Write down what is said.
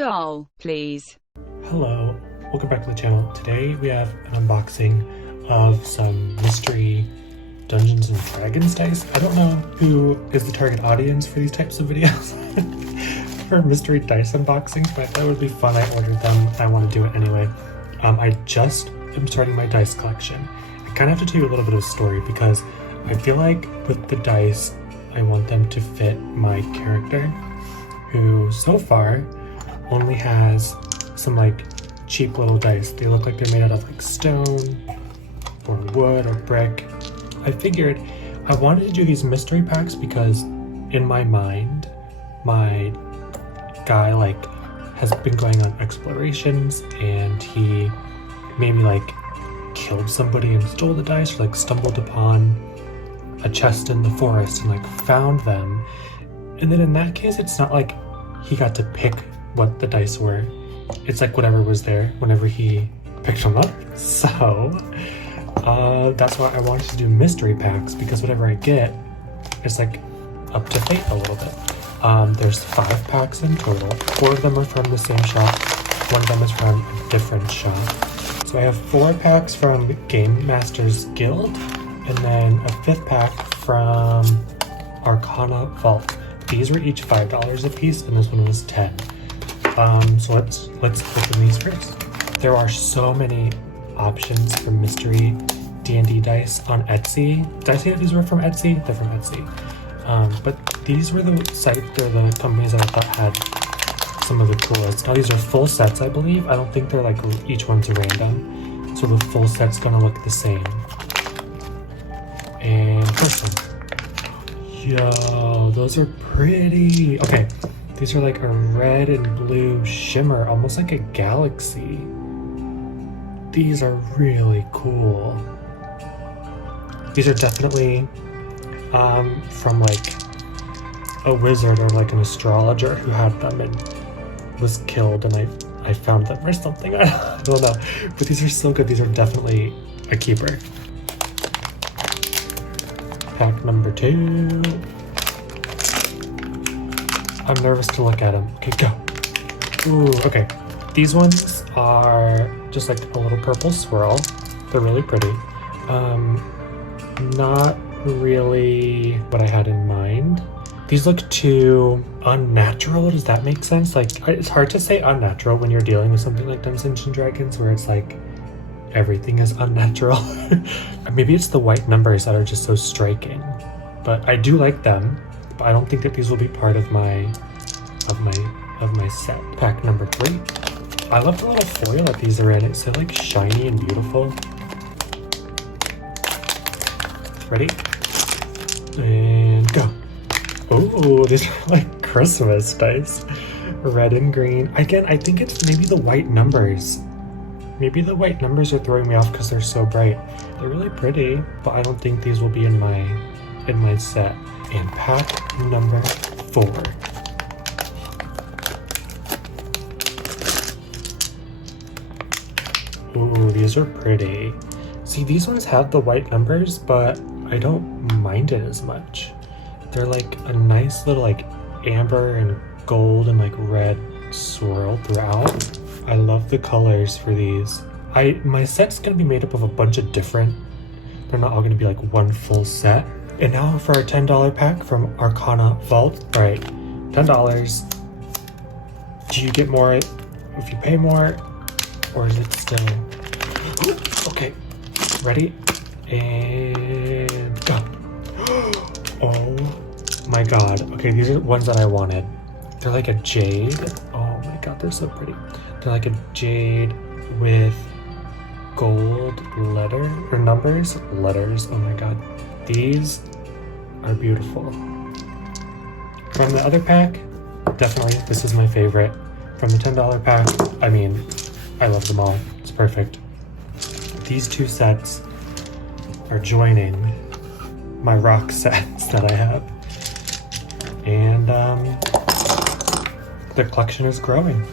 doll, please. Hello, welcome back to the channel. Today we have an unboxing of some mystery Dungeons and Dragons dice. I don't know who is the target audience for these types of videos for mystery dice unboxings, but that would be fun. I ordered them. I want to do it anyway. I just am starting my dice collection. I kind of have to tell you a little bit of a story because I feel like with the dice, I want them to fit my character, who so far only has some like cheap little dice. They look like they're made out of like stone or wood or brick. I figured I wanted to do these mystery packs because in my mind, my guy like has been going on explorations and he maybe like killed somebody and stole the dice, or like stumbled upon a chest in the forest and like found them. And then in that case, it's not like he got to pick what the dice were. It's like whatever was there whenever he picked them up. So that's why I wanted to do mystery packs, because whatever I get, it's like up to fate a little bit. There's 5 packs in total. 4 of them are from the same shop. 1 of them is from a different shop. So I have 4 packs from Game Masters Guild, and then a 5th pack from Arcana Vault. These were each $5 a piece, and this one was 10. So let's open these first. There are so many options for mystery D&D dice on Etsy. Did I say that these were from Etsy? They're from Etsy. But these were the companies that I thought had some of the coolest. Now these are full sets, I believe. I don't think they're like each one's random. So the full set's gonna look the same. And first one. Yo, those are pretty. Okay, these are like a red and blue shimmer, almost like a galaxy. These are really cool. These are definitely from like a wizard or like an astrologer who had them and was killed, and I found them or something. I don't know, but these are so good. These are definitely a keeper. Pack number 2. I'm nervous to look at them. Okay, go. Ooh, okay. These ones are just like a little purple swirl. They're really pretty. Not really what I had in mind. These look too unnatural. Does that make sense? Like, it's hard to say unnatural when you're dealing with something like Dungeons and Dragons, where it's like everything is unnatural. Maybe it's the white numbers that are just so striking, but I do like them. But I don't think that these will be part of my set. Pack number 3. I love the little foil that these are in. It's so like shiny and beautiful. Ready? And go. Oh, these are like Christmas dice. Red and green. Again, I think it's maybe the white numbers. Maybe the white numbers are throwing me off because they're so bright. They're really pretty, but I don't think these will be in my set. And pack number 4. Ooh, these are pretty. See, these ones have the white numbers, but I don't mind it as much. They're like a nice little like amber and gold and like red swirl throughout. I love the colors for these. My set's gonna be made up of a bunch of different, they're not all gonna be like one full set. And now for our $10 pack from Arcana Vault. All right, $10. Do you get more if you pay more, or is it still? Ooh, okay, ready? And go. Oh my god. Okay, these are the ones that I wanted. They're like a jade. Oh my god, they're so pretty. They're like a jade with gold letters. Oh my god. These are beautiful. From the other pack, definitely this is my favorite. From the $10 pack, I mean, I love them all. It's perfect. These 2 sets are joining my rock sets that I have. And the collection is growing.